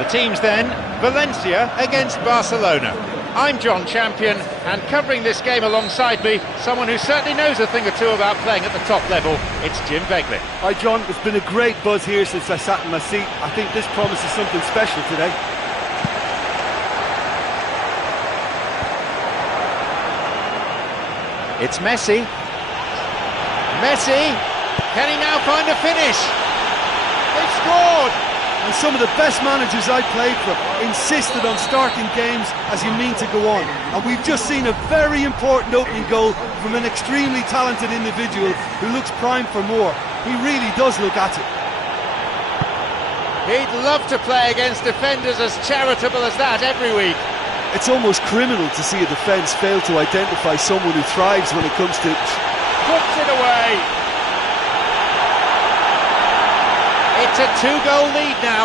The teams then, Valencia against Barcelona. I'm John Champion, and covering this game alongside me, someone who certainly knows a thing or two about playing at the top level, it's Jim Begley. Hi John, it's been a great buzz here since I sat in my seat. I think this promises something special today. It's Messi. Messi, can he now find a finish? They've scored! And some of the best managers I played for insisted on starting games as you mean to go on. And we've just seen a very important opening goal from an extremely talented individual who looks primed for more. He really does look at it. He'd love to play against defenders as charitable as that every week. It's almost criminal to see a defence fail to identify someone who thrives when it comes to... Puts it away! It's a 2-goal lead now.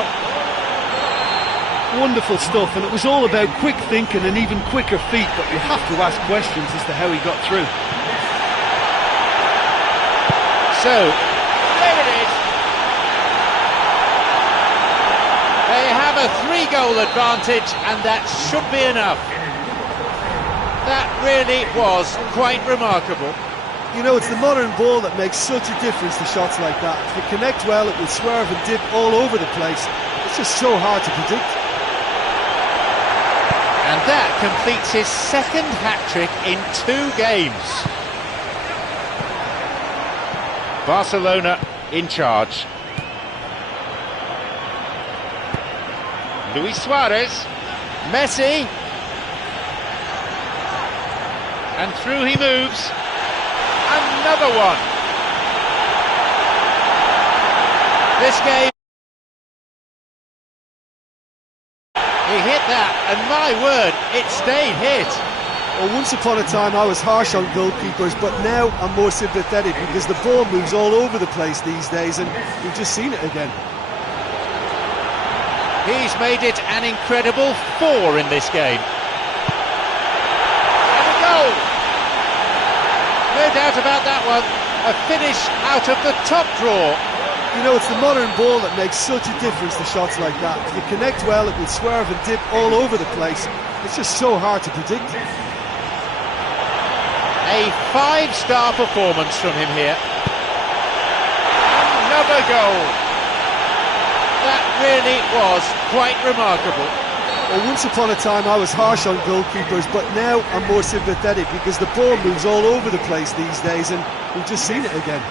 Wonderful stuff, and it was all about quick thinking and even quicker feet, but you have to ask questions as to how he got through. So, there it is. They have a 3-goal advantage, and that should be enough. That really was quite remarkable. You know, it's the modern ball that makes such a difference to shots like that. If you connect well, it will swerve and dip all over the place. It's just so hard to predict. And that completes his second hat-trick in 2 games. Barcelona in charge. Luis Suarez, Messi, and through he moves. Another one. This game, he hit that, and my word, it stayed hit. Well, once upon a time I was harsh on goalkeepers, but now I'm more sympathetic because the ball moves all over the place these days, and we've just seen it again. He's made it an incredible 4 in this game. And a goal! No doubt about that one. A finish out of the top drawer. You know, it's the modern ball that makes such a difference to shots like that. If you connect well, it will swerve and dip all over the place. It's just so hard to predict. A 5-star performance from him here. Another goal. That really was quite remarkable. Well, once upon a time I was harsh on goalkeepers, but now I'm more sympathetic because the ball moves all over the place these days, and we've just seen it again.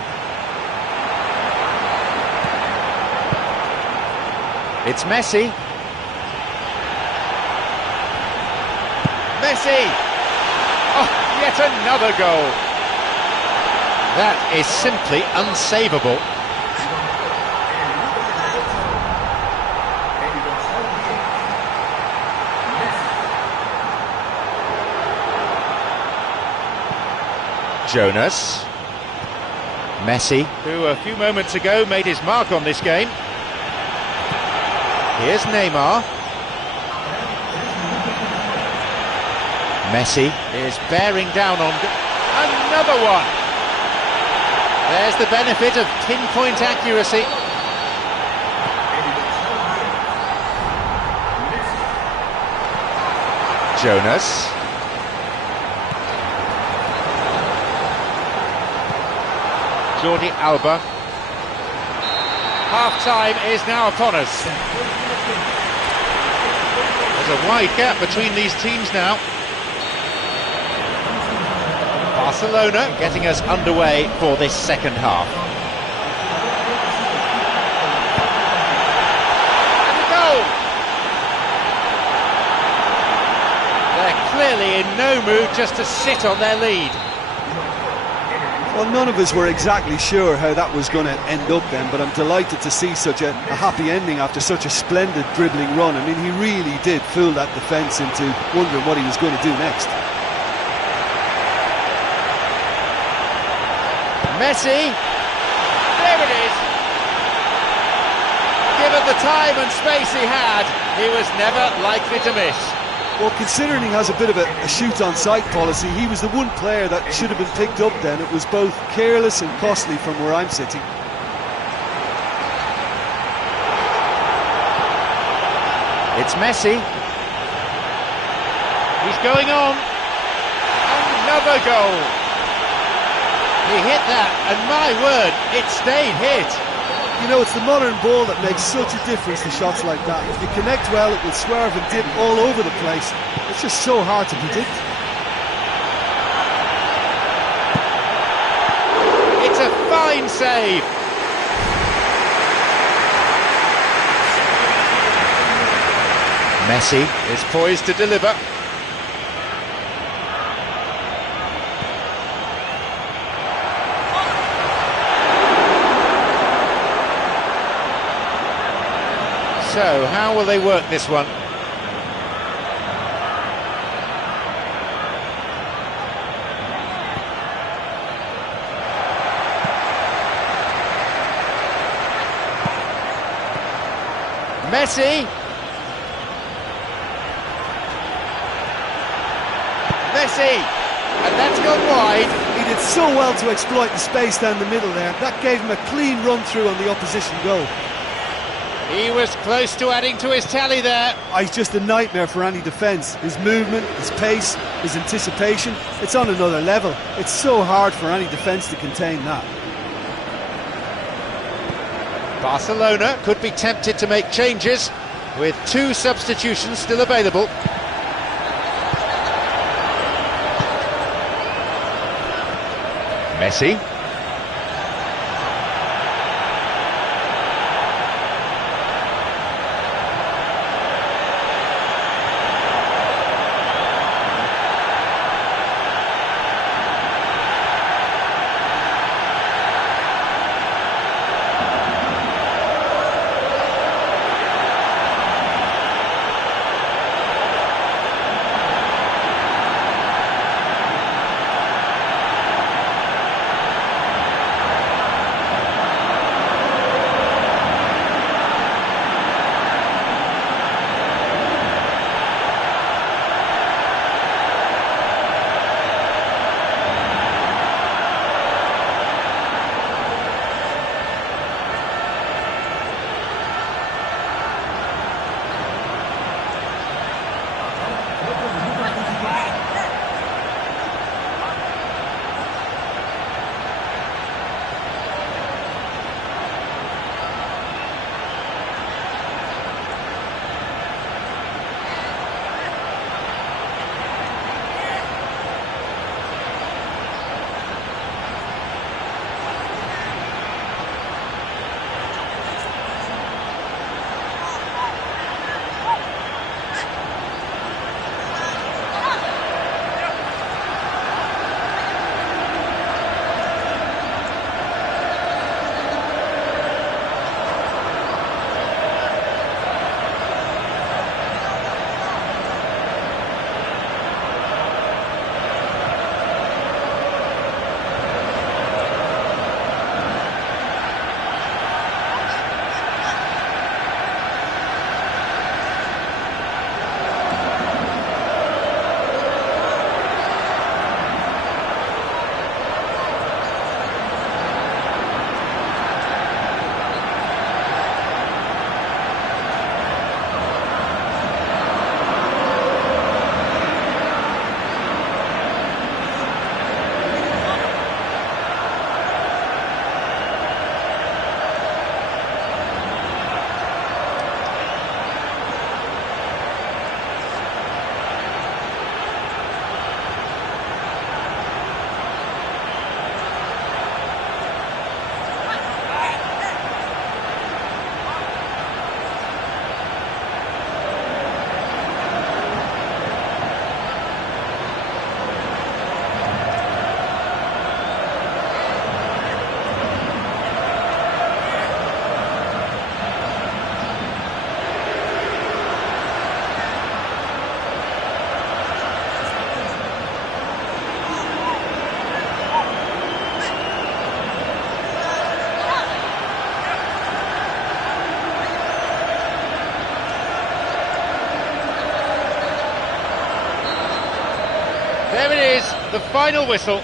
It's Messi. Messi! Oh, yet another goal. That is simply unsavable. Jonas, Messi, who a few moments ago made his mark on this game. Here's Neymar. Messi is bearing down on... Another one! There's the benefit of pinpoint accuracy. Jonas. Jordi Alba. Half-time is now upon us. There's a wide gap between these teams now. Barcelona getting us underway for this second half. And a goal! They're clearly in no mood just to sit on their lead. Well, none of us were exactly sure how that was going to end up then, but I'm delighted to see such a happy ending after such a splendid dribbling run. I mean, he really did fool that defence into wondering what he was going to do next. Messi, there it is. Given the time and space he had, he was never likely to miss. Well, considering he has a bit of a shoot-on-sight policy, he was the one player that should have been picked up then. It was both careless and costly from where I'm sitting. It's Messi. He's going on. Another goal. He hit that, and my word, it stayed hit. You know, it's the modern ball that makes such a difference to shots like that. If you connect well, it will swerve and dip all over the place. It's just so hard to predict. It's a fine save. Messi is poised to deliver. So, how will they work this one? Messi. Messi. And that's gone wide. He did so well to exploit the space down the middle there. That gave him a clean run through on the opposition goal. He was close to adding to his tally there. He's just a nightmare for any defence. His movement, his pace, his anticipation, it's on another level. It's so hard for any defence to contain that. Barcelona could be tempted to make changes with 2 substitutions still available. Messi. There it is, the final whistle.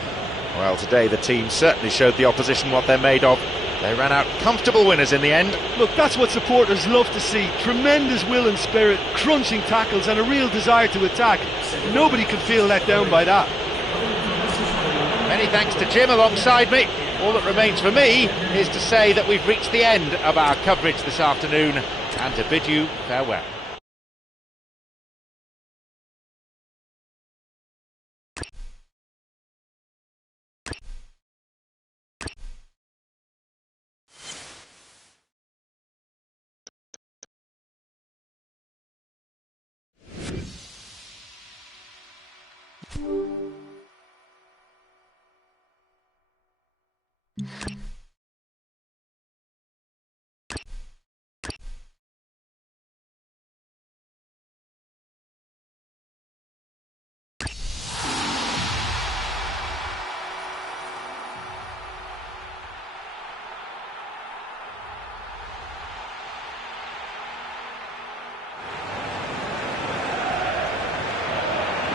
Well, today the team certainly showed the opposition what they're made of. They ran out comfortable winners in the end. Look, that's what supporters love to see. Tremendous will and spirit, crunching tackles and a real desire to attack. Nobody can feel let down by that. Many thanks to Jim alongside me. All that remains for me is to say that we've reached the end of our coverage this afternoon and to bid you farewell.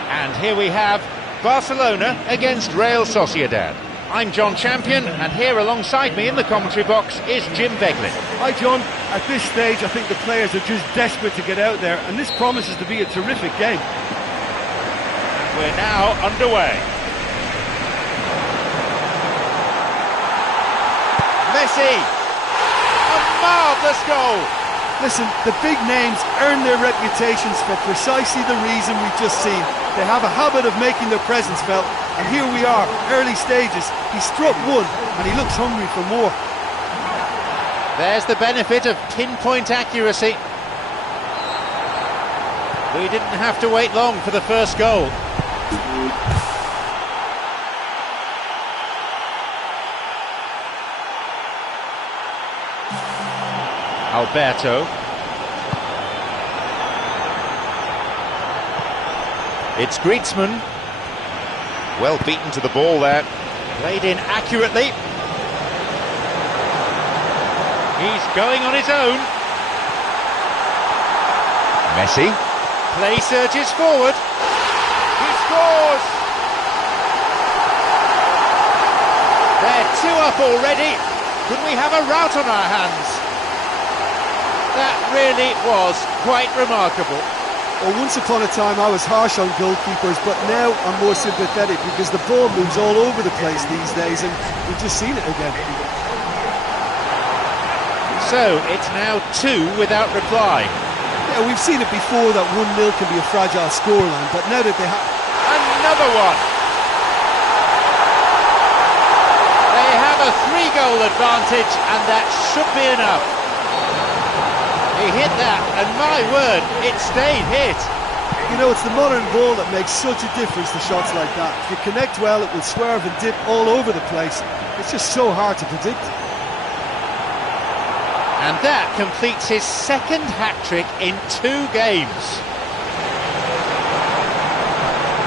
And here we have Barcelona against Real Sociedad. I'm John Champion, and here alongside me in the commentary box is Jim Beglin. Hi John, at this stage I think the players are just desperate to get out there, and this promises to be a terrific game. We're now underway. Messi! A marvellous goal! Listen, the big names earn their reputations for precisely the reason we've just seen. They have a habit of making their presence felt, and here we are, early stages. He struck one, and he looks hungry for more. There's the benefit of pinpoint accuracy. We didn't have to wait long for the first goal. Alberto. It's Griezmann. Well beaten to the ball there. Played in accurately. He's going on his own. Messi. Play surges forward. He scores! They're 2 up already. Could we have a rout on our hands? That really was quite remarkable. Well, once upon a time I was harsh on goalkeepers, but now I'm more sympathetic because the ball moves all over the place these days, and we've just seen it again. So, it's now 2 without reply. Yeah, we've seen it before that 1-0 can be a fragile scoreline, but now that they have... Another one! They have a 3-goal advantage, and that should be enough. He hit that, and my word, it stayed hit. You know, it's the modern ball that makes such a difference to shots like that. If you connect well, it will swerve and dip all over the place. It's just so hard to predict. And that completes his second hat-trick in 2 games.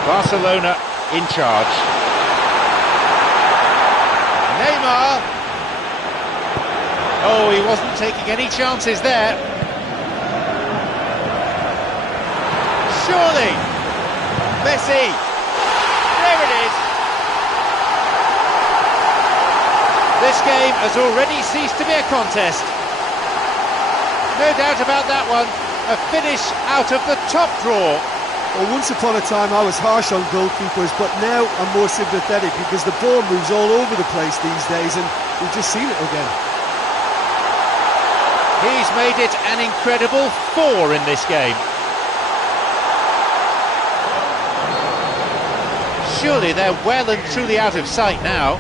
Barcelona in charge. Neymar. Oh, he wasn't taking any chances there. Surely! Messi! There it is! This game has already ceased to be a contest. No doubt about that one. A finish out of the top drawer. Well, once upon a time I was harsh on goalkeepers, but now I'm more sympathetic because the ball moves all over the place these days, and we've just seen it again. He's made it an incredible 4 in this game. Surely they're well and truly out of sight now.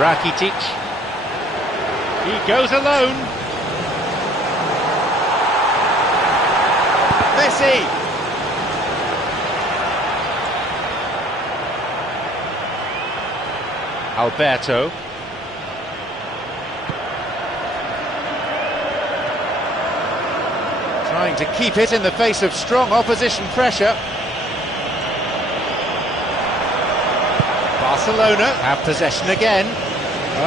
Rakitic. He goes alone. Messi. Alberto. Trying to keep it in the face of strong opposition pressure. Barcelona have possession again.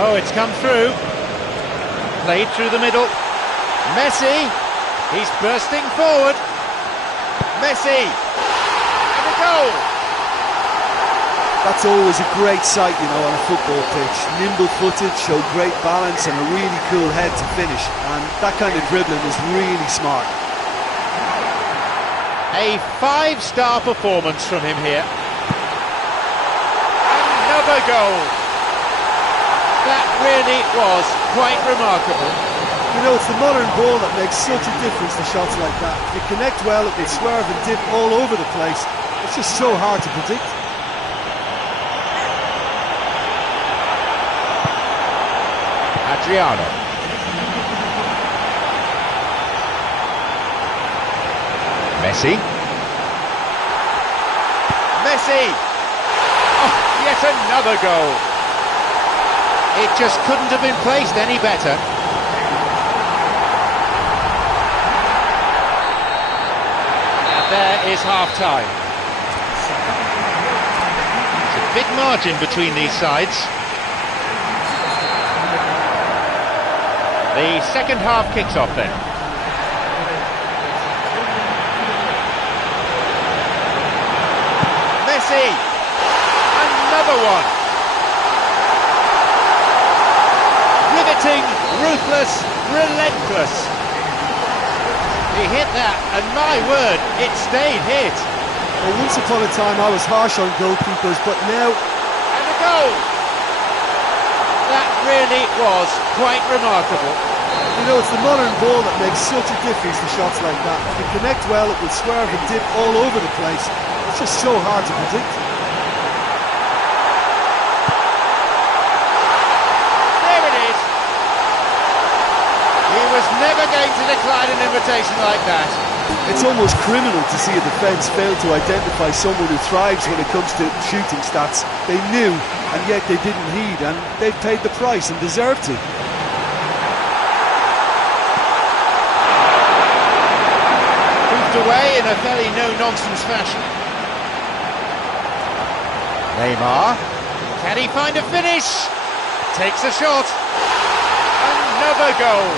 Oh, it's come through. Played through the middle. Messi. He's bursting forward. Messi. And a goal. That's always a great sight, you know, on a football pitch. Nimble-footed, showed great balance and a really cool head to finish. And that kind of dribbling is really smart. A 5-star performance from him here. Another goal. That really was quite remarkable. You know, it's the modern ball that makes such a difference to shots like that. If you connect well, it will swerve and dip all over the place. It's just so hard to predict. Adriano. Messi. Messi! Oh, yet another goal. It just couldn't have been placed any better. And there is half-time. It's a big margin between these sides. The second half kicks off then. Messi! Another one! Riveting, ruthless, relentless. He hit that, and my word, it stayed hit. Well, once upon a time I was harsh on goalkeepers, but now... And a goal! That really was quite remarkable. You know, it's the modern ball that makes such a difference to shots like that. If you connect well, it will swerve and dip all over the place. It's just so hard to predict. There it is. He was never going to decline an invitation like that. It's almost criminal to see a defence fail to identify someone who thrives when it comes to shooting stats. They knew, and yet they didn't heed, and they've paid the price and deserved to. Moved away in a fairly no-nonsense fashion. Neymar, can he find a finish? Takes a shot. Another goal.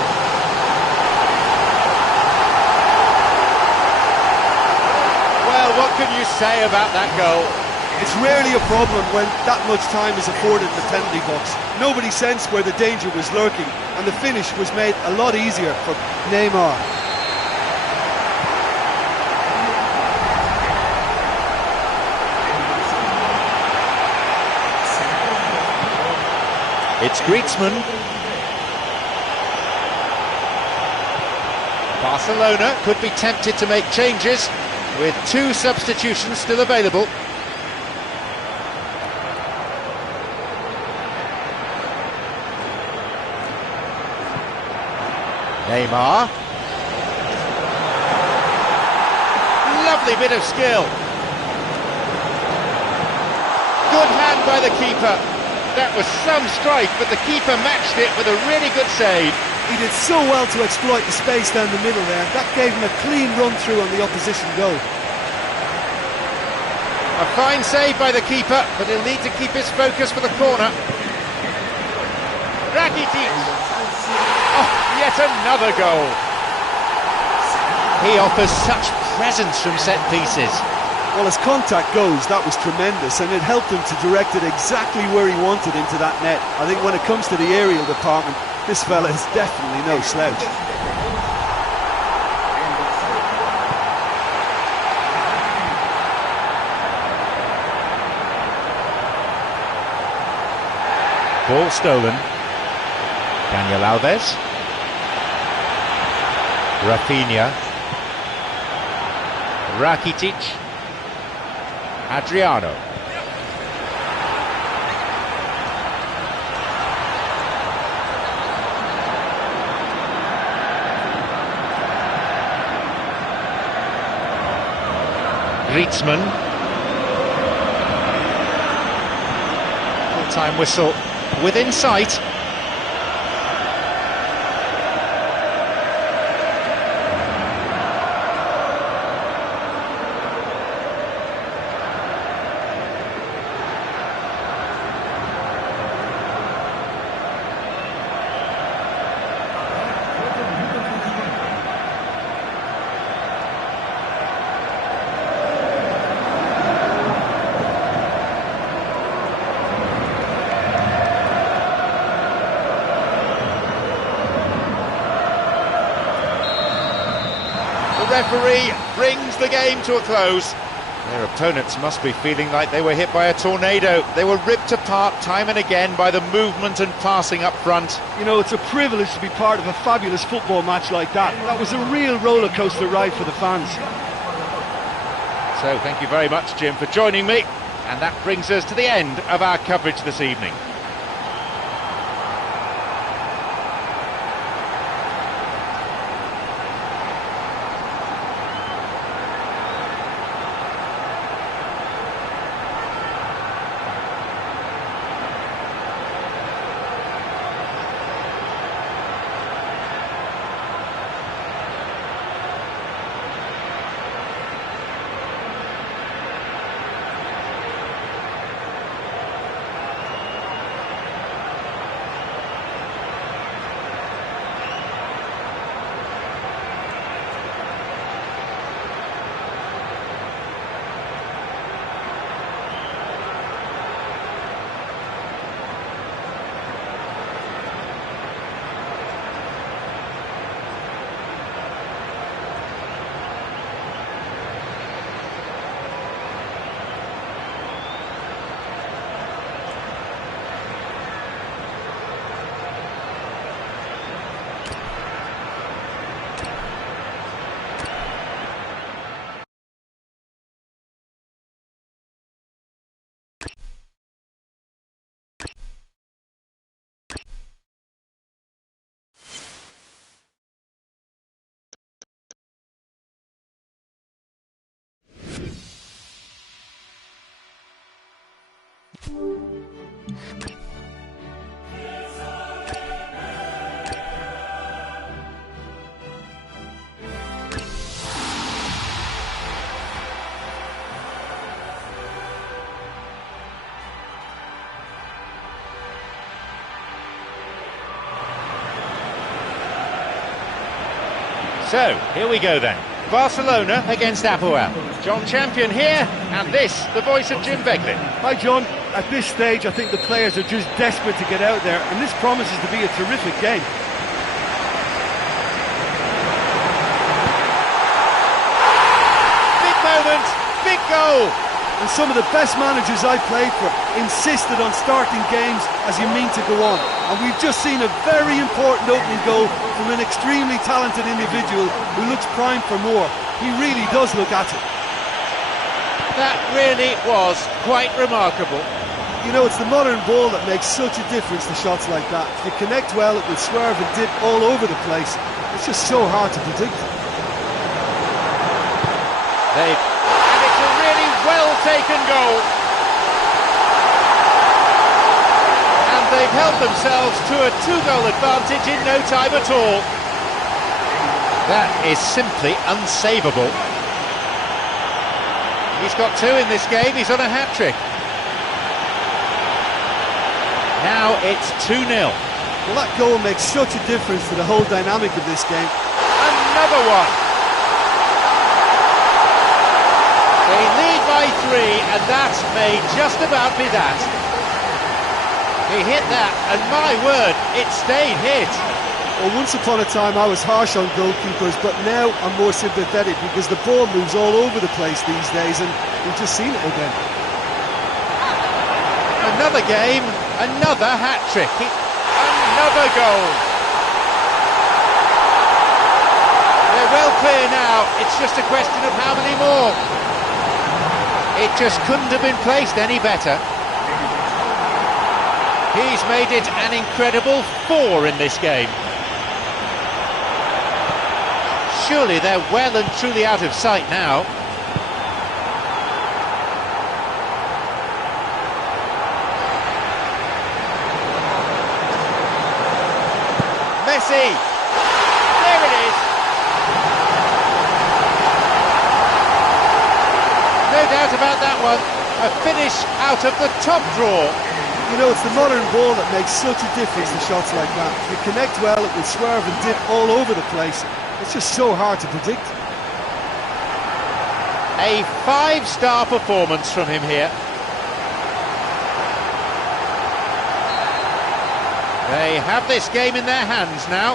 Well, what can you say about that goal? It's rarely a problem when that much time is afforded in the penalty box. Nobody sensed where the danger was lurking, and the finish was made a lot easier for Neymar. It's Griezmann. Barcelona could be tempted to make changes with 2 substitutions still available. Neymar. Lovely bit of skill. Good hand by the keeper. That was some strike, but the keeper matched it with a really good save. He did so well to exploit the space down the middle there. That gave him a clean run-through on the opposition goal. A fine save by the keeper, but he'll need to keep his focus for the corner. Rakitic. Oh, yet another goal. He offers such presence from set pieces. Well, as contact goes, that was tremendous, and it helped him to direct it exactly where he wanted into that net. I think when it comes to the aerial department, this fella is definitely no slouch. Ball stolen. Daniel Alves. Rafinha. Rakitic. Adriano. Griezmann. Full-time whistle within sight. referee brings the game to a close. Their opponents must be feeling like they were hit by a tornado. They were ripped apart time and again by the movement and passing up front. You know, it's a privilege to be part of a fabulous football match like that. That was a real roller coaster ride for the fans. So thank you very much, Jim, for joining me. And that brings us to the end of our coverage this evening. So, here we go then. Barcelona against Apoel. John Champion here, and this, the voice of Jim Beglin. Hi John, at this stage I think the players are just desperate to get out there, and this promises to be a terrific game. Big moment, big goal! And some of the best managers I played for insisted on starting games as you mean to go on. And we've just seen a very important opening goal from an extremely talented individual who looks primed for more. He really does look at it. That really was quite remarkable. You know, it's the modern ball that makes such a difference to shots like that. If you connect well, it will swerve and dip all over the place. It's just so hard to predict. And it's a really well-taken goal. And they've held themselves to a 2-goal advantage in no time at all. That is simply unsavable. He's got 2 in this game, he's on a hat-trick. Now it's 2-0. Well, that goal makes such a difference to the whole dynamic of this game. Another one. They lead by 3, and that may just about be that. He hit that, and my word, it stayed hit. Well, once upon a time I was harsh on goalkeepers, but now I'm more sympathetic because the ball moves all over the place these days, and we've just seen it again. Another game, another hat-trick, another goal. They're well clear now, it's just a question of how many more. It just couldn't have been placed any better. He's made it an incredible 4 in this game. Surely they're well and truly out of sight now. Messi! There it is! No doubt about that one. A finish out of the top drawer. You know, it's the modern ball that makes such a difference to shots like that. If you connect well, it will swerve and dip all over the place. It's just so hard to predict. A 5-star performance from him here. They have this game in their hands now.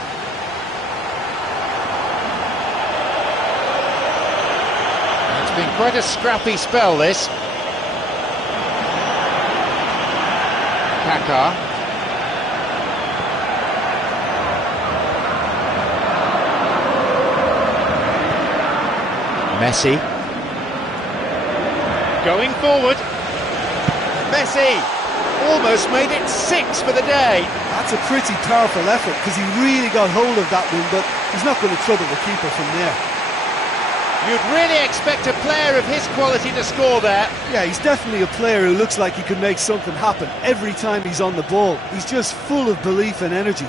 been quite a scrappy spell, this. Kaká. Messi. Going forward. Messi almost made it 6 for the day. That's a pretty powerful effort because he really got hold of that one, but he's not going to trouble the keeper from there. You'd really expect a player of his quality to score there. Yeah, he's definitely a player who looks like he can make something happen every time he's on the ball. He's just full of belief and energy.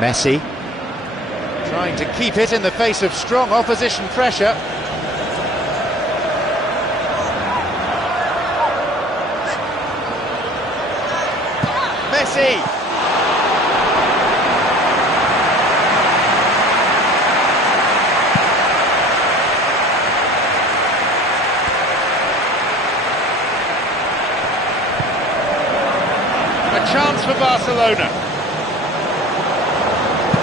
Messi trying to keep it in the face of strong opposition pressure. Messi! A chance for Barcelona.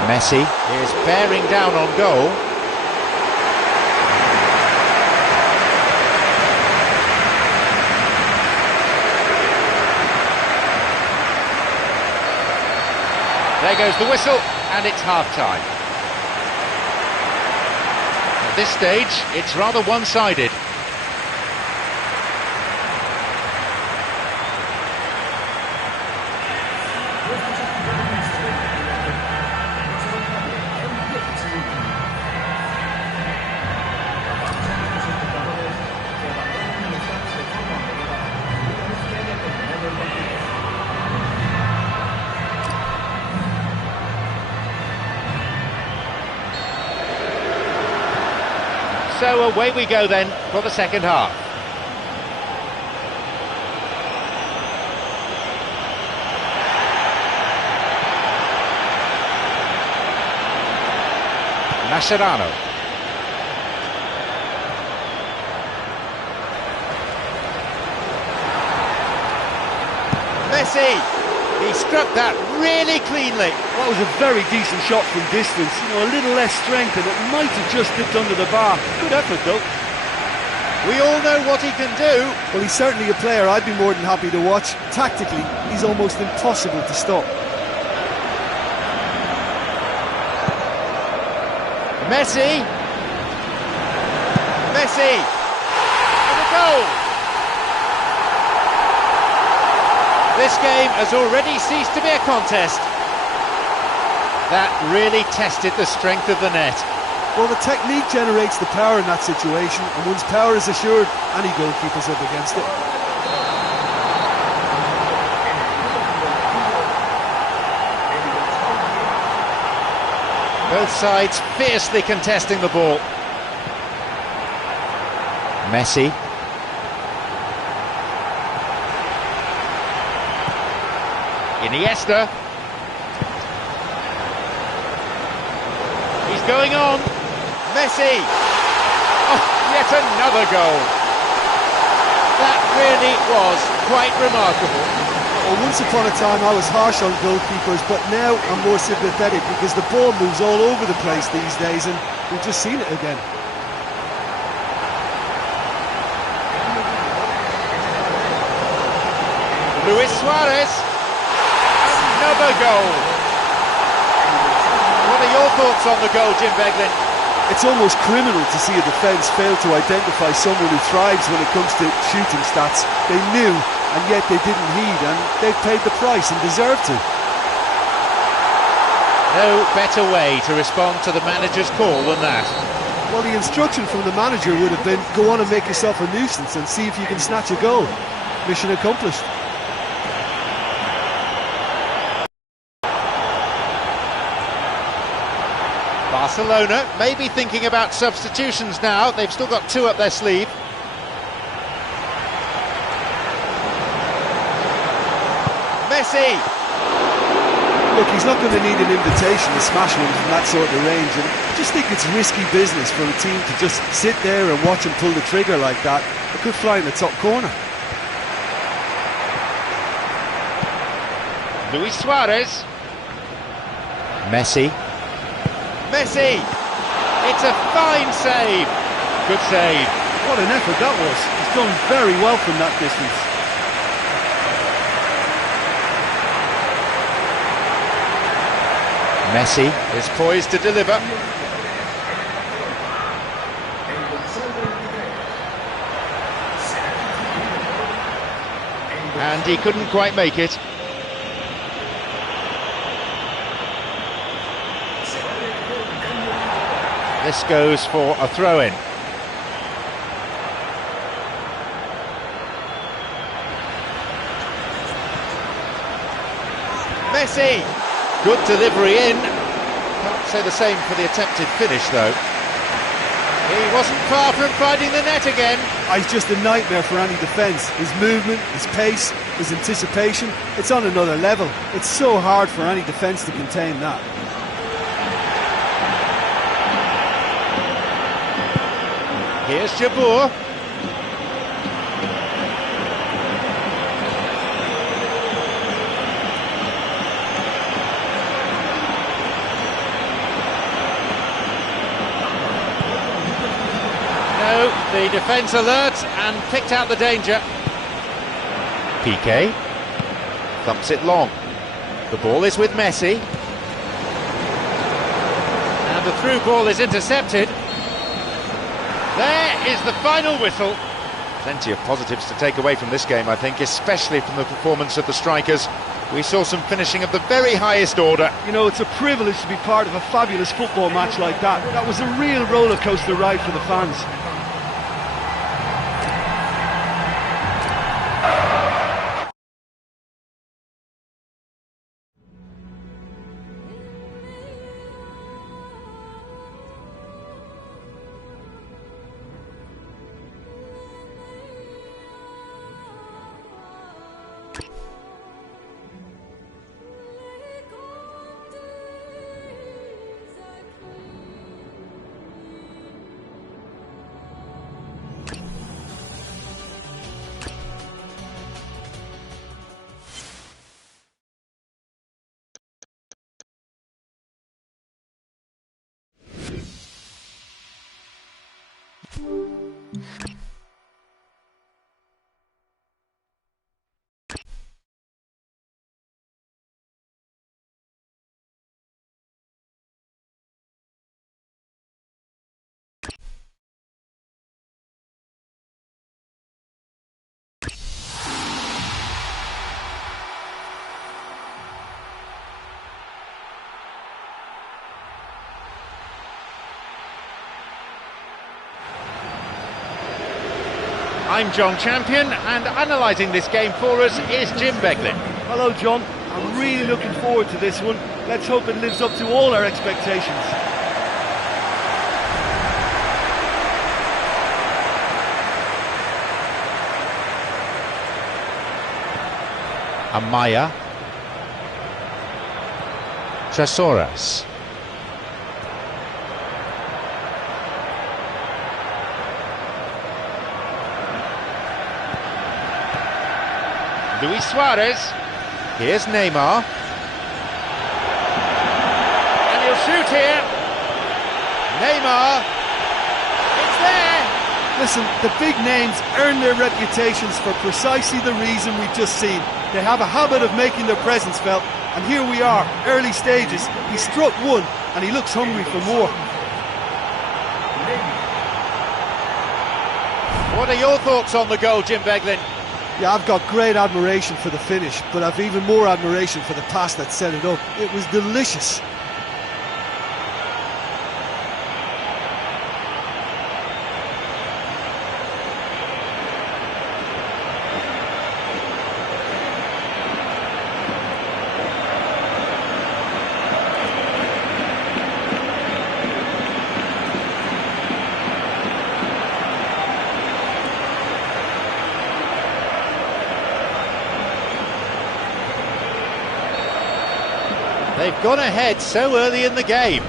Messi is bearing down on goal. There goes the whistle, and it's half-time. At this stage, it's rather one-sided. So away we go then for the second half. Mascherano. Messi! He struck that really cleanly. That was a very decent shot from distance. You know, a little less strength and it might have just dipped under the bar. Good effort though. We all know what he can do. Well, he's certainly a player I'd be more than happy to watch. Tactically, he's almost impossible to stop. Messi. Messi. And a goal. This game has already ceased to be a contest. That really tested the strength of the net. Well, the technique generates the power in that situation, and once power is assured, any goalkeeper's up against it. Both sides fiercely contesting the ball. Messi. Iniesta. He's going on. Messi. Oh, yet another goal. That really was quite remarkable. Well, once upon a time I was harsh on goalkeepers, but now I'm more sympathetic because the ball moves all over the place these days and we've just seen it again. Luis Suarez. Another goal. What are your thoughts on the goal, Jim Beglin? It's almost criminal to see a defence fail to identify someone who thrives when it comes to shooting stats. They knew, and yet they didn't heed, and they've paid the price and deserve to. No better way to respond to the manager's call than that. Well, the instruction from the manager would have been, go on and make yourself a nuisance and see if you can snatch a goal. Mission accomplished. Barcelona may be thinking about substitutions now. They've still got two up their sleeve. Messi! Look, he's not going to need an invitation to smash one from that sort of range, and I just think it's risky business for a team to just sit there and watch him pull the trigger like that. It could fly in the top corner. Luis Suarez. Messi. Messi! It's a fine save. Good save. What an effort that was. He's done very well from that distance. Messi is poised to deliver. And he couldn't quite make it. This goes for a throw-in. Messi! Good delivery in. Can't say the same for the attempted finish, though. He wasn't far from finding the net again. He's just a nightmare for any defence. His movement, his pace, his anticipation, it's on another level. It's so hard for any defence to contain that. Here's Jabbour. No, the defence alert and picked out the danger. Piqué thumps it long. The ball is with Messi. And the through ball is intercepted. There is the final whistle. Plenty of positives to take away from this game, I think, especially from the performance of the strikers. We saw some finishing of the very highest order. You know, it's a privilege to be part of a fabulous football match like that. That was a real roller coaster ride for the fans. I'm John Champion, and analysing this game for us is Jim Beglin. Hello, John. I'm really looking forward to this one. Let's hope it lives up to all our expectations. Amaya. Tresoras. Luis Suarez. Here's Neymar. And he'll shoot here. Neymar. It's there. Listen, the big names earn their reputations for precisely the reason we've just seen. They have a habit of making their presence felt, and here we are, early stages. He struck one, and he looks hungry for more. What are your thoughts on the goal, Jim Beglin? Yeah, I've got great admiration for the finish, but I've even more admiration for the pass that set it up. It was delicious. They've gone ahead so early in the game.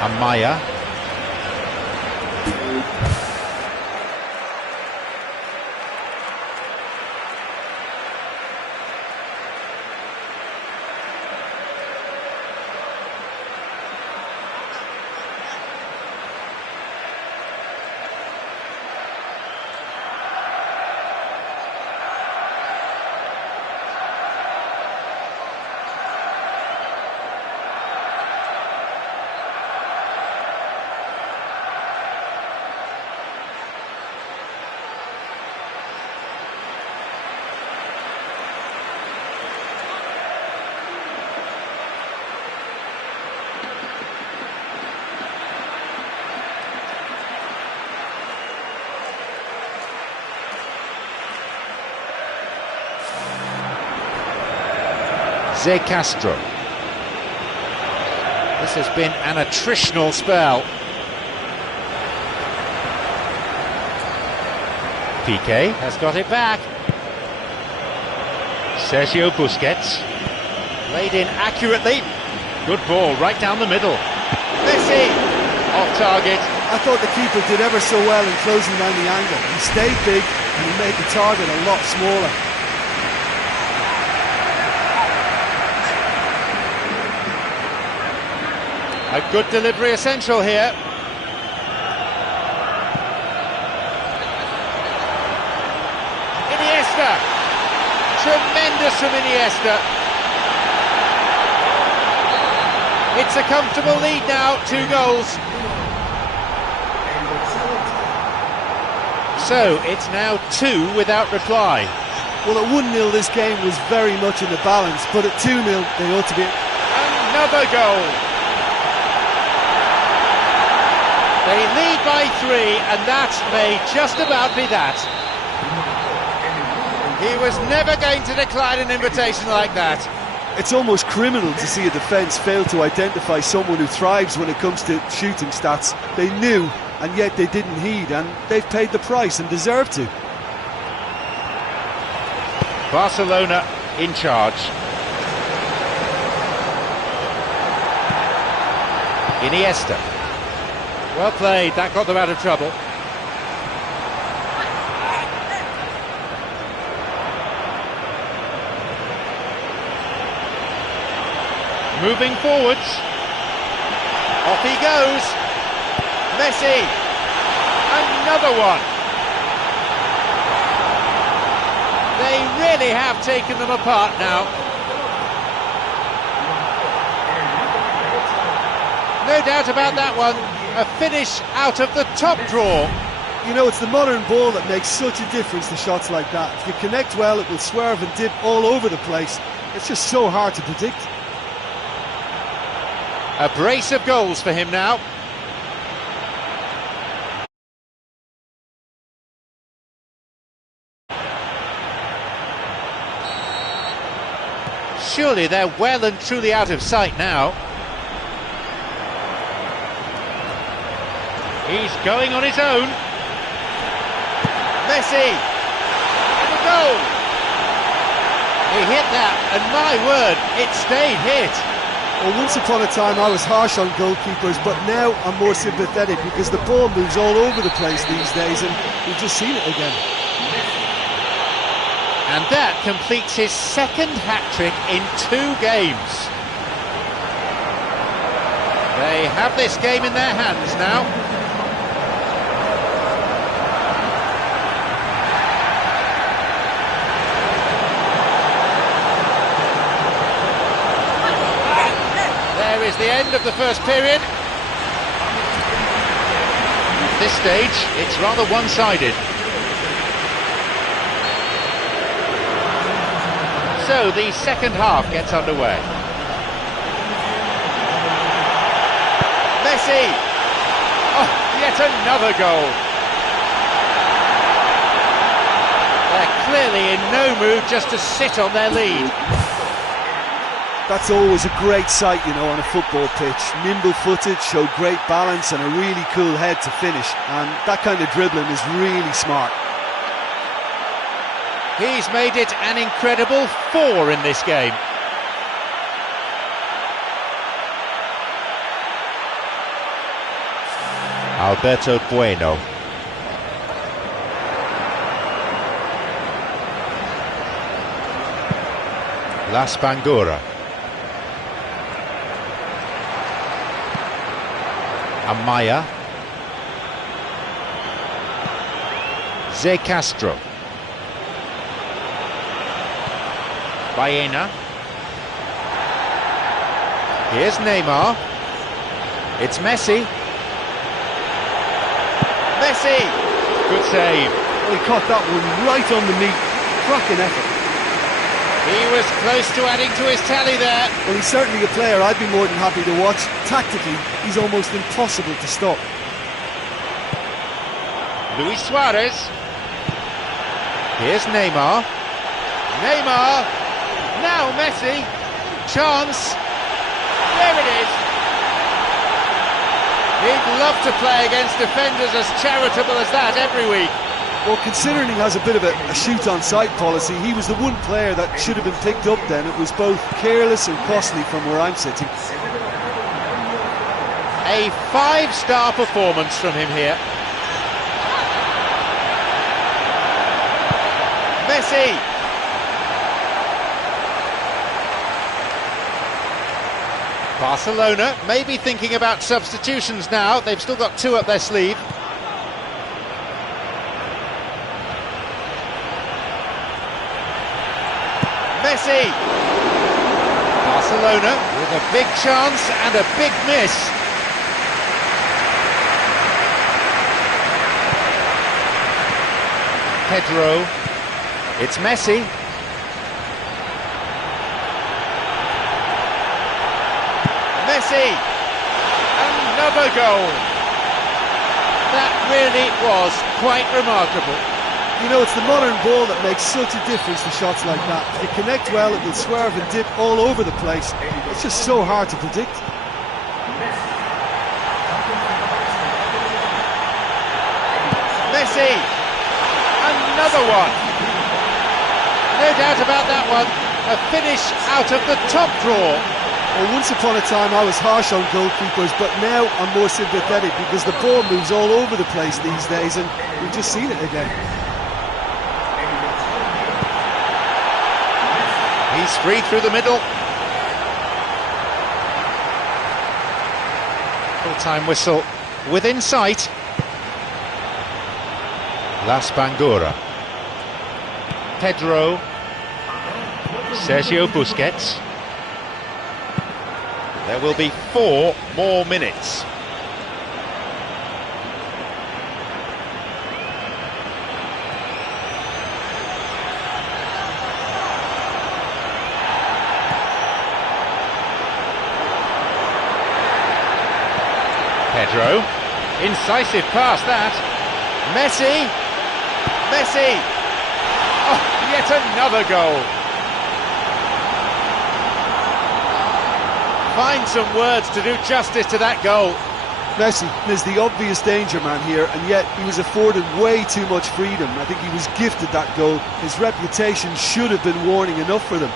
Amaya. De Castro. This has been an attritional spell. Piqué has got it back. Sergio Busquets. Laid in accurately. Good ball right down the middle. Messi off target. I thought the keeper did ever so well in closing down the angle. He stayed big and he made the target a lot smaller. A good delivery essential here. Iniesta. Tremendous from Iniesta. It's a comfortable lead now, 2 goals. So it's now 2 without reply. Well, at 1-0 this game was very much in the balance, but at 2-0 they ought to be... Another goal. They lead by 3, and that may just about be that. He was never going to decline an invitation like that. It's almost criminal to see a defence fail to identify someone who thrives when it comes to shooting stats. They knew, and yet they didn't heed, and they've paid the price and deserve to. Barcelona in charge. Iniesta. Well played, that got them out of trouble. Moving forwards. Off he goes. Messi. Another one. They really have taken them apart now. No doubt about that one. A finish out of the top draw. You know, it's the modern ball that makes such a difference to shots like that. If you connect well, it will swerve and dip all over the place. It's just so hard to predict. A brace of goals for him now. Surely they're well and truly out of sight now. He's going on his own. Messi! And a goal! He hit that, and my word, it stayed hit. Well, once upon a time I was harsh on goalkeepers, but now I'm more sympathetic because the ball moves all over the place these days, and we've just seen it again. And that completes his second hat-trick in 2 games. They have this game in their hands now. There is the end of the first period. At this stage, it's rather one-sided. So the second half gets underway. Messi! Oh, yet another goal. They're clearly in no mood just to sit on their lead. That's always a great sight, you know, on a football pitch. Nimble-footed, showed great balance and a really cool head to finish. And that kind of dribbling is really smart. He's made it an incredible 4 in this game. Alberto Bueno. La Spangura. Amaya. Ze Castro. Baena. Here's Neymar. It's Messi. Messi! Good save. Well, he caught that one right on the meat. Cracking effort. He was close to adding to his tally there. Well, he's certainly a player I'd be more than happy to watch. Tactically, he's almost impossible to stop. Luis Suarez. Here's Neymar. Neymar. Now Messi. Chance. There it is. He'd love to play against defenders as charitable as that every week. Well, considering he has a bit of a shoot-on-sight policy, he was the one player that should have been picked up then. It was both careless and costly from where I'm sitting. A 5-star performance from him here. Messi! Barcelona may be thinking about substitutions now. They've still got 2 up their sleeve. Messi! Barcelona with a big chance and a big miss. Pedro. It's Messi. Messi! Another goal! That really was quite remarkable. You know, it's the modern ball that makes such a difference to shots like that. If you connect well, it will swerve and dip all over the place. It's just so hard to predict. Messi! Another one! No doubt about that one. A finish out of the top drawer. Well, once upon a time I was harsh on goalkeepers, but now I'm more sympathetic because the ball moves all over the place these days, and we've just seen it again. He's free through the middle. Full-time whistle within sight. La Spangura. Pedro. Sergio Busquets. There will be 4 more minutes. Pedro, incisive pass that. Messi, Messi. Oh, yet another goal. Find some words to do justice to that goal. Messi is the obvious danger man here, and yet he was afforded way too much freedom. I think he was gifted that goal. His reputation should have been warning enough for them.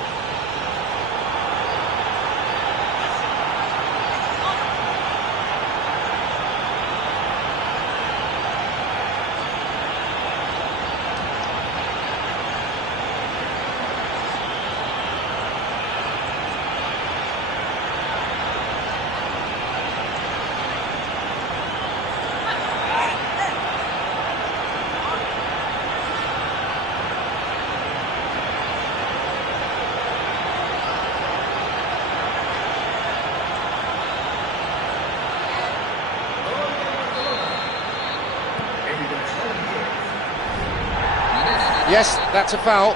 Yes, that's a foul.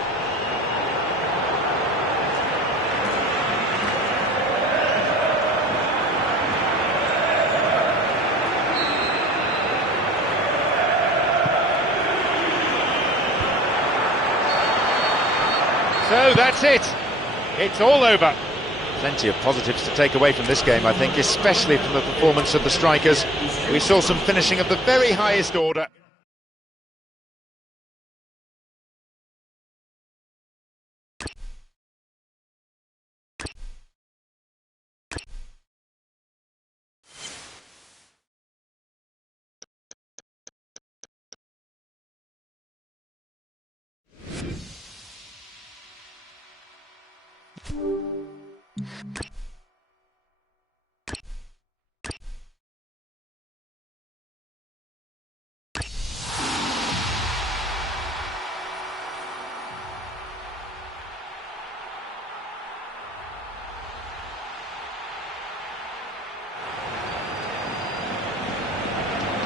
So that's it. It's all over. Plenty of positives to take away from this game, I think, especially from the performance of the strikers. We saw some finishing of the very highest order.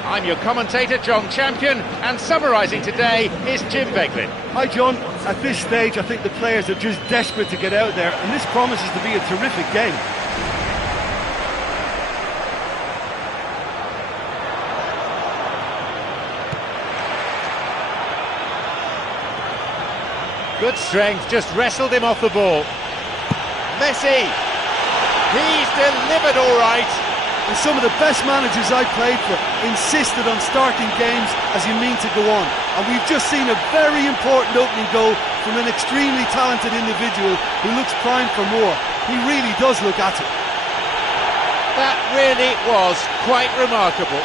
I'm your commentator, John Champion, and summarising today is Jim Beglin. Hi John, at this stage I think the players are just desperate to get out there, and this promises to be a terrific game. Good strength, just wrestled him off the ball. Messi! He's delivered all right. And some of the best managers I played for insisted on starting games as you mean to go on. And we've just seen a very important opening goal from an extremely talented individual who looks primed for more. He really does look at it. That really was quite remarkable.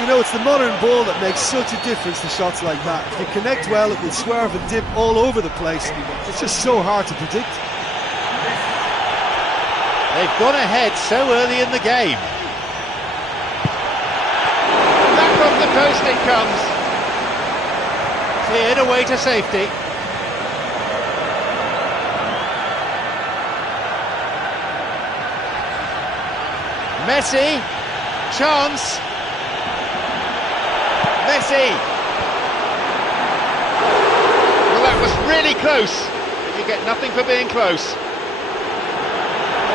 You know, it's the modern ball that makes such a difference to shots like that. If you connect well, it will swerve and dip all over the place. It's just so hard to predict. They've gone ahead so early in the game. Back off the post it comes. Cleared away to safety. Messi, chance. Messi. Well, that was really close. You get nothing for being close.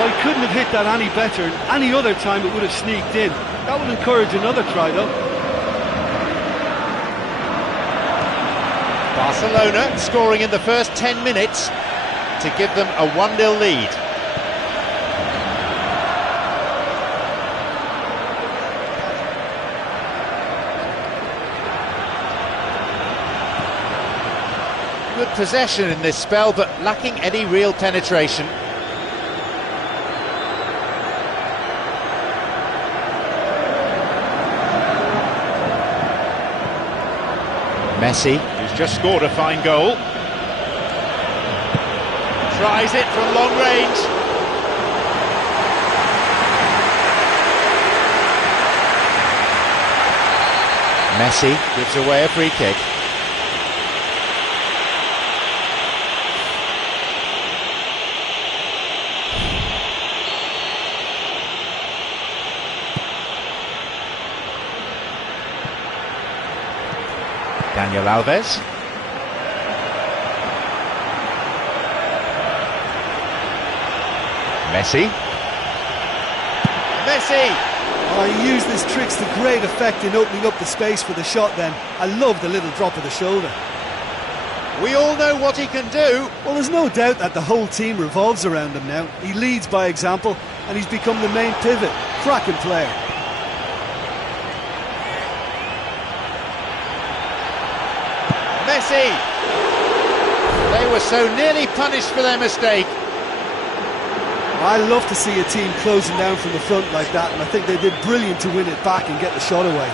Oh, he couldn't have hit that any better. Any other time it would have sneaked in. That would encourage another try, though. Barcelona scoring in the first 10 minutes to give them a 1-0 lead. Good possession in this spell, but lacking any real penetration. Messi, who's just scored a fine goal. Tries it from long range. Messi gives away a free kick. Daniel Alves. Messi. Messi! Oh, he used his tricks to great effect in opening up the space for the shot then. I love the little drop of the shoulder. We all know what he can do. Well, there's no doubt that the whole team revolves around him now. He leads by example, and he's become the main pivot. Cracking player. Messi! They were so nearly punished for their mistake. I love to see a team closing down from the front like that, and I think they did brilliant to win it back and get the shot away.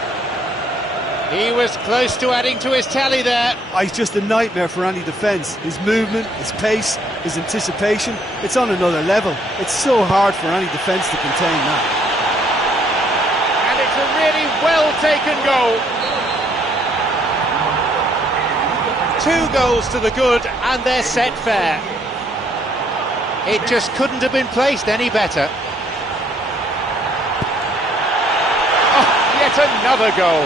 He was close to adding to his tally there. He's just a nightmare for any defence. His movement, his pace, his anticipation, it's on another level. It's so hard for any defence to contain that. And it's a really well-taken goal. 2 goals to the good, and they're set fair. It just couldn't have been placed any better. Oh, yet another goal.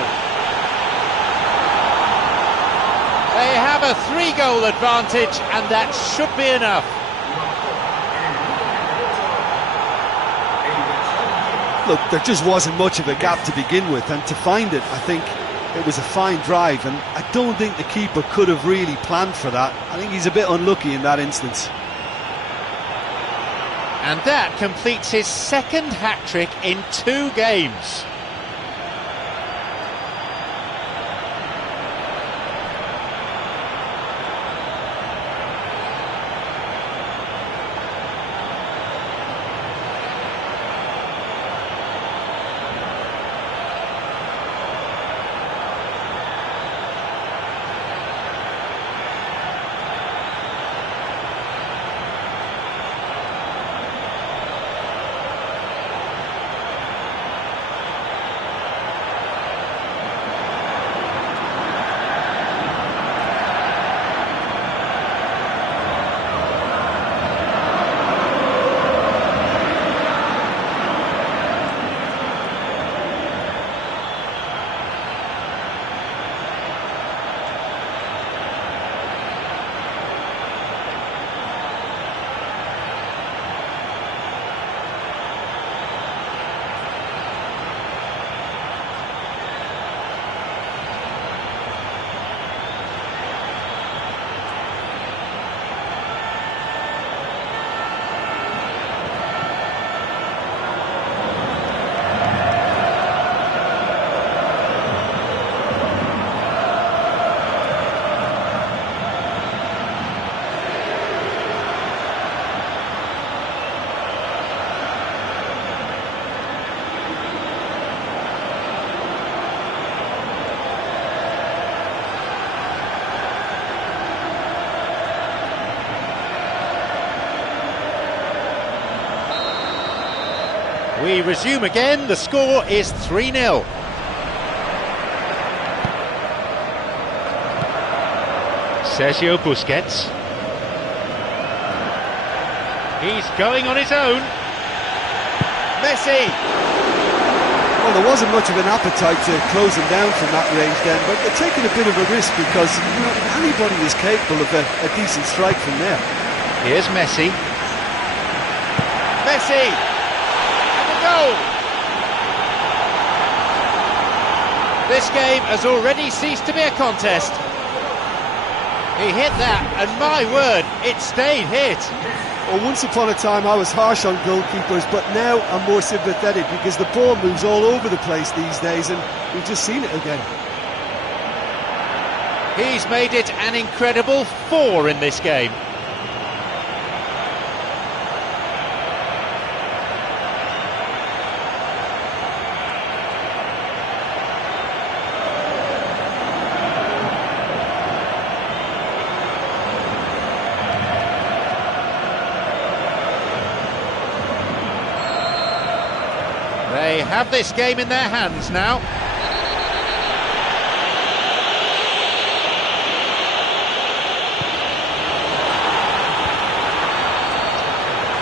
They have have a 3-goal advantage, and that should be enough. Look, there just wasn't much of a gap to begin with, and to find it, I think it was a fine drive, and I don't think the keeper could have really planned for that. I think he's a bit unlucky in that instance. And that completes his second hat-trick in 2 games. We resume again, the score is 3-0. Sergio Busquets. He's going on his own. Messi! Well, there wasn't much of an appetite to close him down from that range then, but they're taking a bit of a risk because, you know, anybody is capable of a decent strike from there. Here's Messi. Messi! Goal! This game has already ceased to be a contest. He hit that, and my word, it stayed hit. Well, once upon a time I was harsh on goalkeepers, but now I'm more sympathetic because the ball moves all over the place these days, and we've just seen it again. He's made it an incredible 4 in this game. They have this game in their hands now.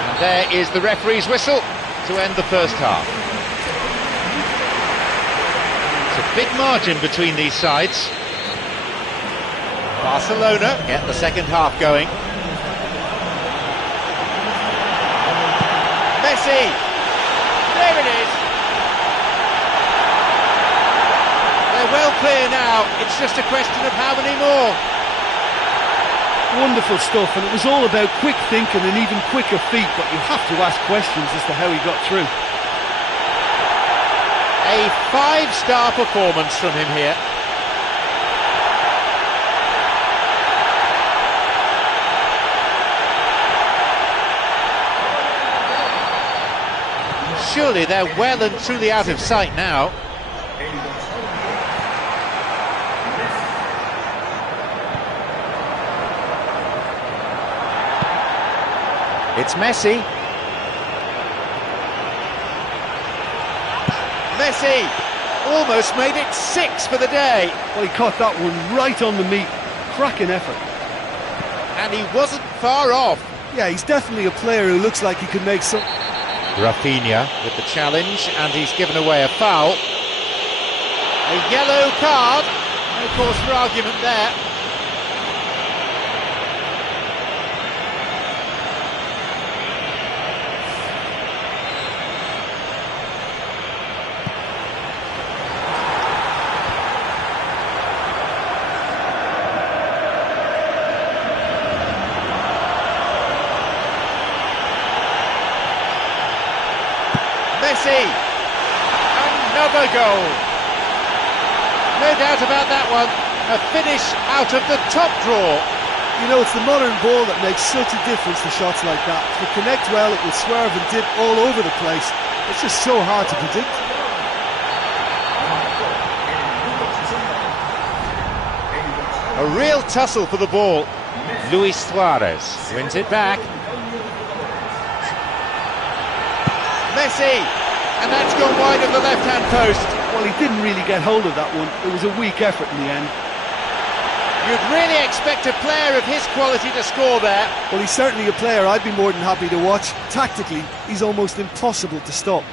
And there is the referee's whistle to end the first half. It's a big margin between these sides. Barcelona get the second half going. Messi! There it is. They're well clear now. It's just a question of how many more. Wonderful stuff, and it was all about quick thinking and even quicker feet, but you have to ask questions as to how he got through. A 5-star performance from him here. Surely they're well and truly out of sight now. It's Messi. Messi almost made it 6 for the day. Well, he caught that one right on the meat. Cracking effort. And he wasn't far off. Yeah, he's definitely a player who looks like he could make some... Rafinha with the challenge, and he's given away a foul. A yellow card. No cause for argument there. Messi! Another goal! No doubt about that one. A finish out of the top drawer. You know, it's the modern ball that makes such a difference to shots like that. If you connect well, it will swerve and dip all over the place. It's just so hard to predict. A real tussle for the ball. Luis Suarez wins it back. Messi! And that's gone wide of the left-hand post. Well, he didn't really get hold of that one. It was a weak effort in the end. You'd really expect a player of his quality to score there. Well, he's certainly a player I'd be more than happy to watch. Tactically, he's almost impossible to stop.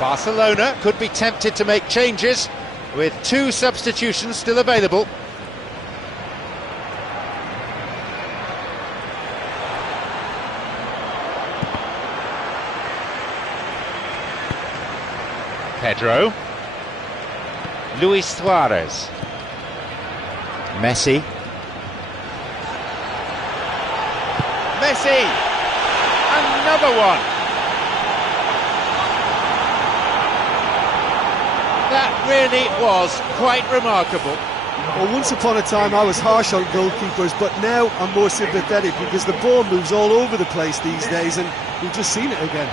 Barcelona could be tempted to make changes with 2 substitutions still available. Pedro. Luis Suarez. Messi. Messi! Another one! That really was quite remarkable. Well, once upon a time I was harsh on goalkeepers, but now I'm more sympathetic because the ball moves all over the place these days, and we've just seen it again.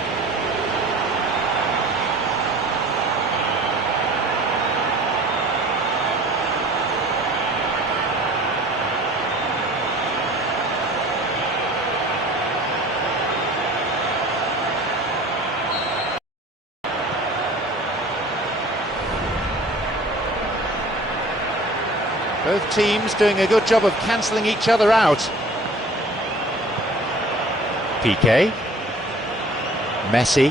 Both teams doing a good job of cancelling each other out. Piqué. Messi.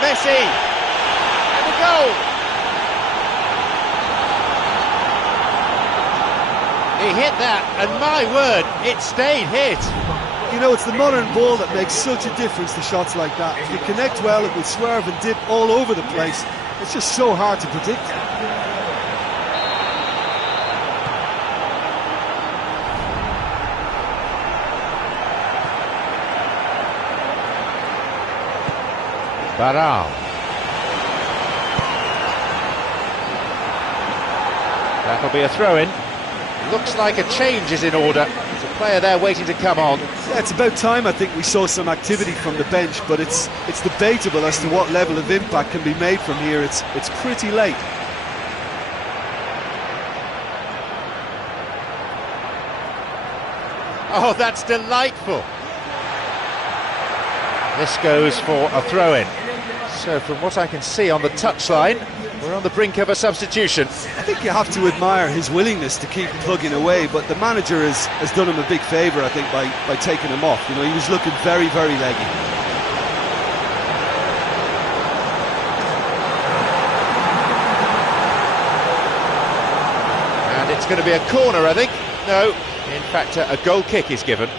Messi! And a goal! He hit that, and my word, it stayed hit. You know, it's the modern ball that makes such a difference to shots like that. If you connect well, it will swerve and dip all over the place. It's just so hard to predict. Baral. That'll be a throw-in. Looks like a change is in order. There's a player there waiting to come on. Yeah, it's about time I think we saw some activity from the bench, but it's debatable as to what level of impact can be made from here. It's pretty late. Oh, that's delightful. This goes for a throw-in. So from what I can see on the touchline, we're on the brink of a substitution. I think you have to admire his willingness to keep plugging away, but the manager has done him a big favour, I think, by taking him off. You know, he was looking very, very leggy. And it's going to be a corner, I think. No, in fact, a goal kick is given.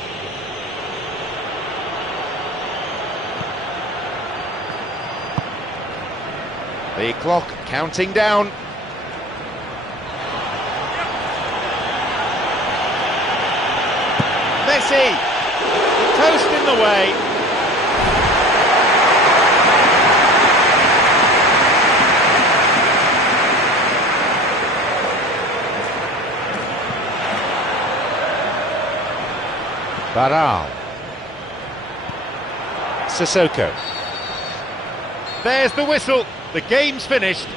The clock counting down. Messi! The toast in the way. Baral. Sissoko. There's the whistle. The game's finished.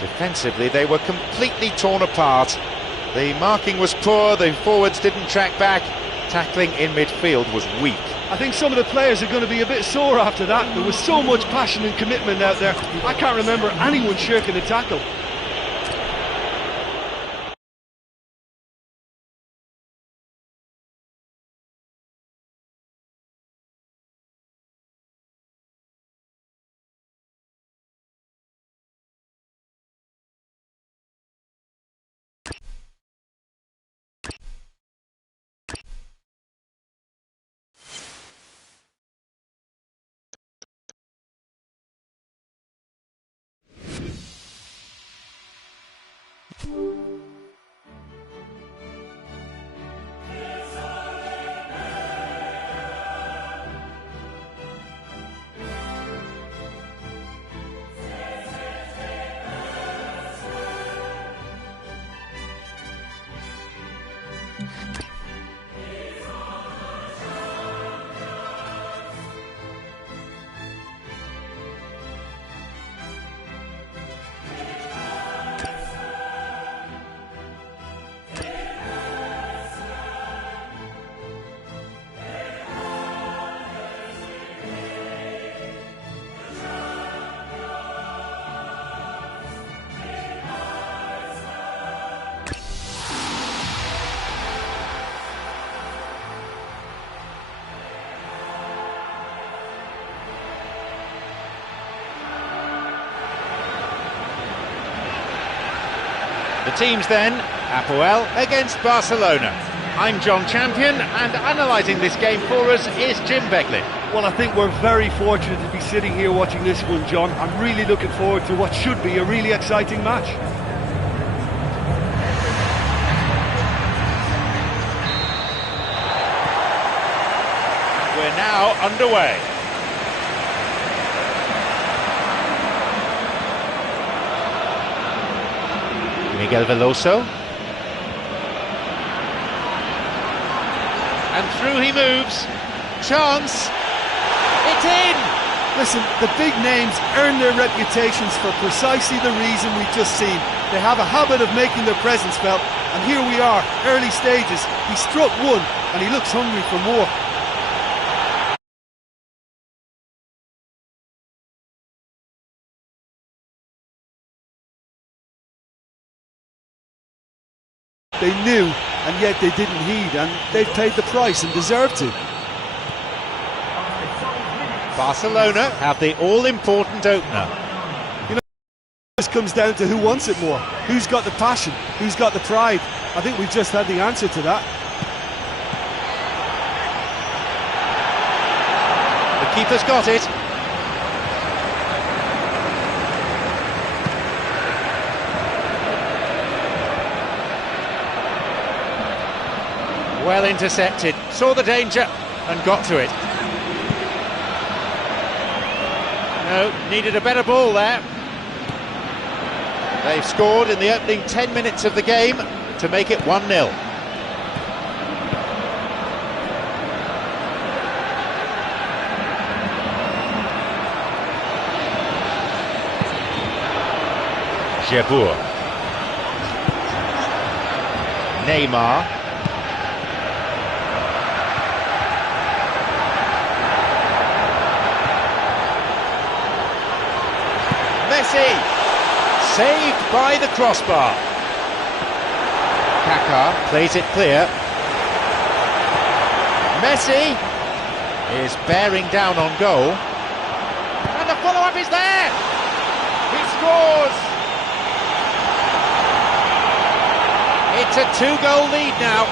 Defensively, they were completely torn apart. The marking was poor, the forwards didn't track back. Tackling in midfield was weak. I think some of the players are going to be a bit sore after that. There was so much passion and commitment out there. I can't remember anyone shirking a tackle. The teams then, Apoel against Barcelona. I'm John Champion, and analysing this game for us is Jim Beglin. Well, I think we're very fortunate to be sitting here watching this one, John. I'm really looking forward to what should be a really exciting match. We're now underway. Miguel Veloso. And through he moves. Chance. It's in! Listen, the big names earn their reputations for precisely the reason we've just seen. They have a habit of making their presence felt, and here we are, early stages. He struck one, and he looks hungry for more. They knew, and yet they didn't heed, and they've paid the price and deserve to. Barcelona have the all-important opener. You know, this comes down to who wants it more, who's got the passion, who's got the pride. I think we've just had the answer to that. The keeper's got it. Well intercepted, saw the danger and got to it. No, needed a better ball there. They've scored in the opening 10 minutes of the game to make it 1-0. Jebour. Neymar. Messi, saved by the crossbar. Kaká plays it clear. Messi is bearing down on goal. And the follow-up is there! He scores! It's a 2-goal lead now.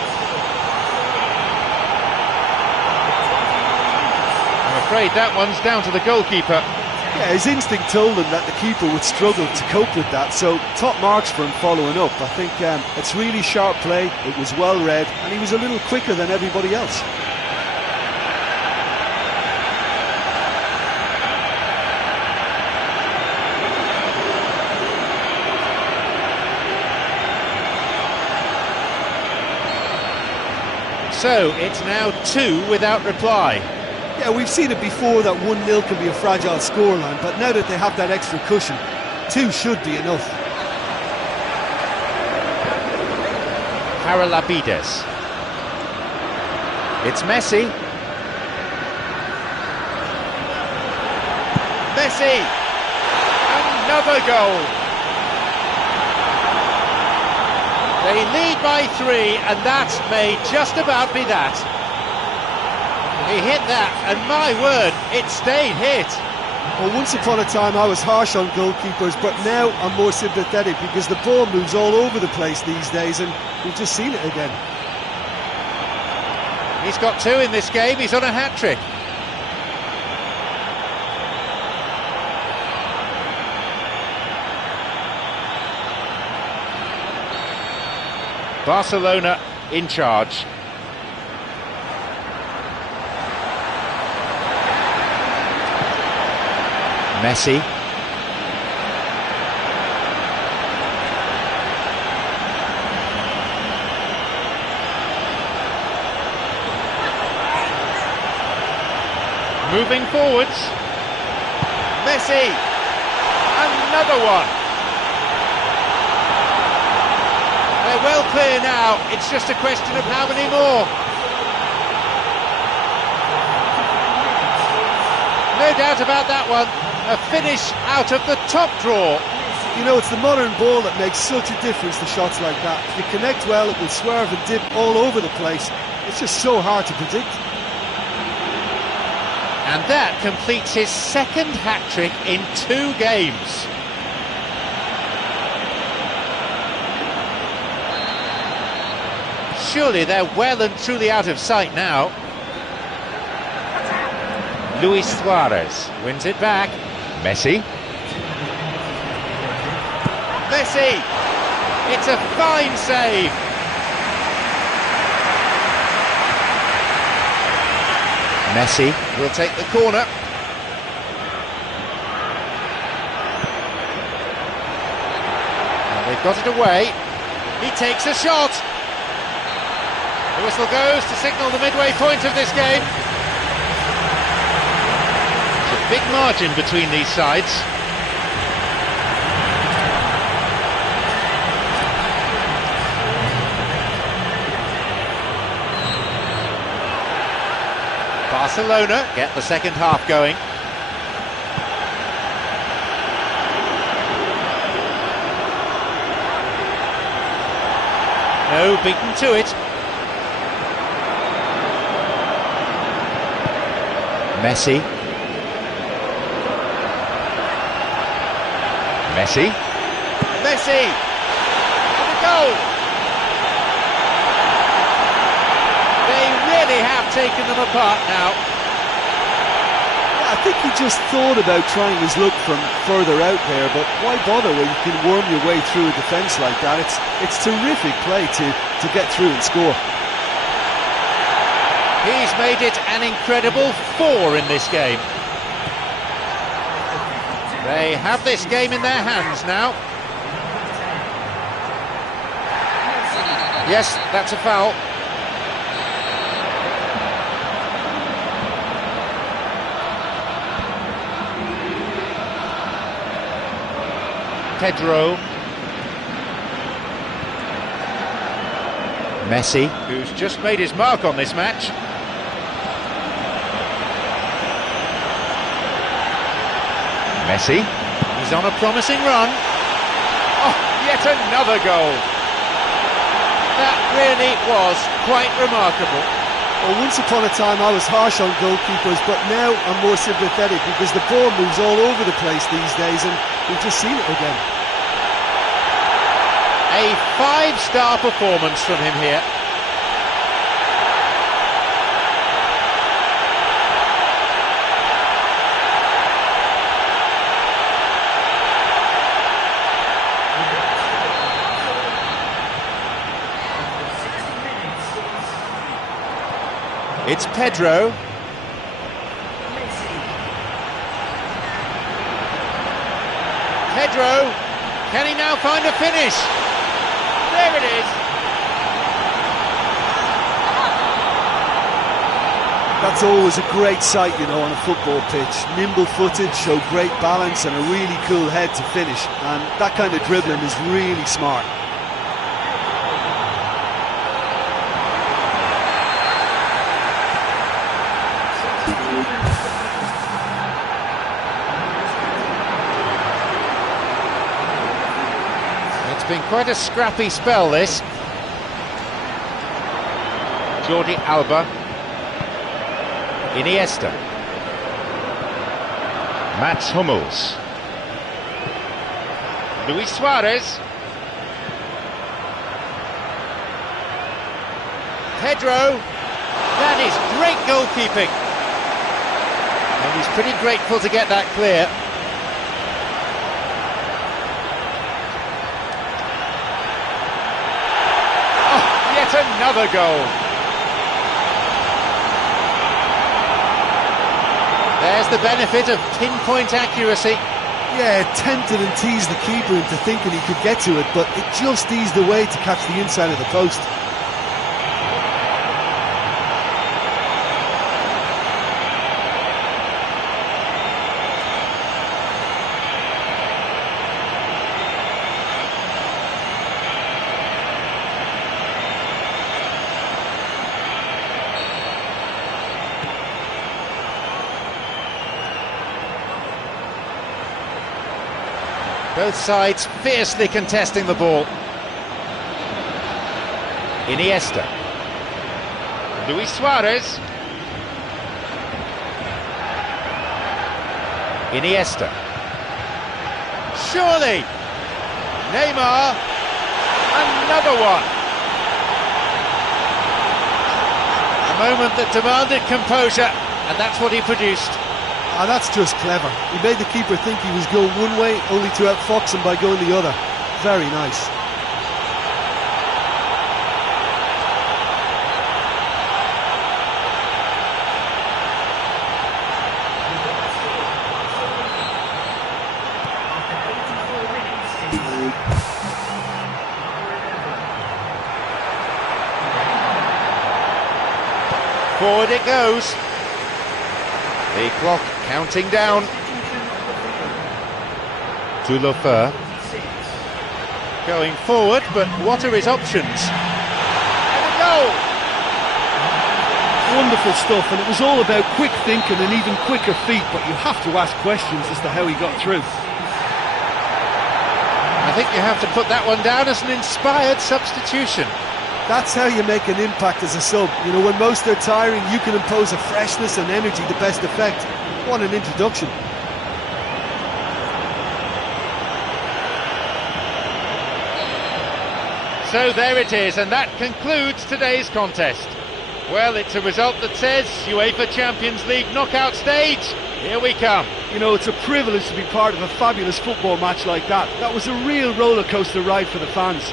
I'm afraid that one's down to the goalkeeper. Yeah, his instinct told him that the keeper would struggle to cope with that, so top marks for him following up. I think it's really sharp play, it was well read, and he was a little quicker than everybody else. So it's now 2 without reply. Yeah, we've seen it before that 1-0 can be a fragile scoreline, but now that they have that extra cushion, 2 should be enough. Haralabides. It's Messi. Messi! Another goal! They lead by 3, and that may just about be that. He hit that, and my word, it stayed hit. Well, once upon a time I was harsh on goalkeepers, but now I'm more sympathetic because the ball moves all over the place these days, and we've just seen it again. He's got 2 in this game, he's on a hat-trick. Barcelona in charge. Messi. Moving forwards. Messi. Another one. They're well clear now. It's just a question of how many more. No doubt about that one. A finish out of the top draw. You know, it's the modern ball that makes such a difference to shots like that. If you connect well, it will swerve and dip all over the place. It's just so hard to predict. And that completes his second hat-trick in 2 games. surely they're well and truly out of sight now. Luis Suarez wins it back. Messi. Messi! It's a fine save. Messi will take the corner. And they've got it away. He takes a shot. The whistle goes to signal the midway point of this game. It's a big margin between these sides. Barcelona get the second half going. No, beaten to it. Messi. Messi. Messi! And a goal! They really have taken them apart now. I think he just thought about trying his luck from further out there, but why bother when you can worm your way through a defence like that? It's terrific play to get through and score. He's made it an incredible 4 in this game. They have this game in their hands now. Yes, that's a foul. Pedro. Messi, who's just made his mark on this match. Messi. He's on a promising run. Oh, yet another goal. That really was quite remarkable. Well, once upon a time I was harsh on goalkeepers, but now I'm more sympathetic because the ball moves all over the place these days and we've just seen it again. A 5-star performance from him here. It's Pedro. Pedro, can he now find a finish? There it is. That's always a great sight, you know, on a football pitch. Nimble-footed, show great balance and a really cool head to finish. And that kind of dribbling is really smart. It's been quite a scrappy spell, this. Jordi Alba. Iniesta. Mats Hummels. Luis Suarez. Pedro. That is great goalkeeping. And he's pretty grateful to get that clear. Oh, yet another goal. There's the benefit of pinpoint accuracy. Yeah, it tempted and teased the keeper into thinking he could get to it, but it just eased away to catch the inside of the post. Both sides fiercely contesting the ball. Iniesta. Luis Suarez. Iniesta. Surely. Neymar. Another one. moment that demanded composure, and that's what he produced. Ah, that's just clever. He made the keeper think he was going one way, only to outfox him by going the other. Very nice. Forward it goes. The clock counting down. To Lefeur. Going forward, but what are his options? And a goal! Wonderful stuff, and it was all about quick thinking and even quicker feet, but you have to ask questions as to how he got through. I think you have to put that one down as an inspired substitution. That's how you make an impact as a sub. You know, when most are tiring, you can impose a freshness and energy to best effect. What an introduction. So there it is, and that concludes today's contest. Well, it's a result that says UEFA Champions League knockout stage. Here we come. You know, it's a privilege to be part of a fabulous football match like that. That was a real roller coaster ride for the fans.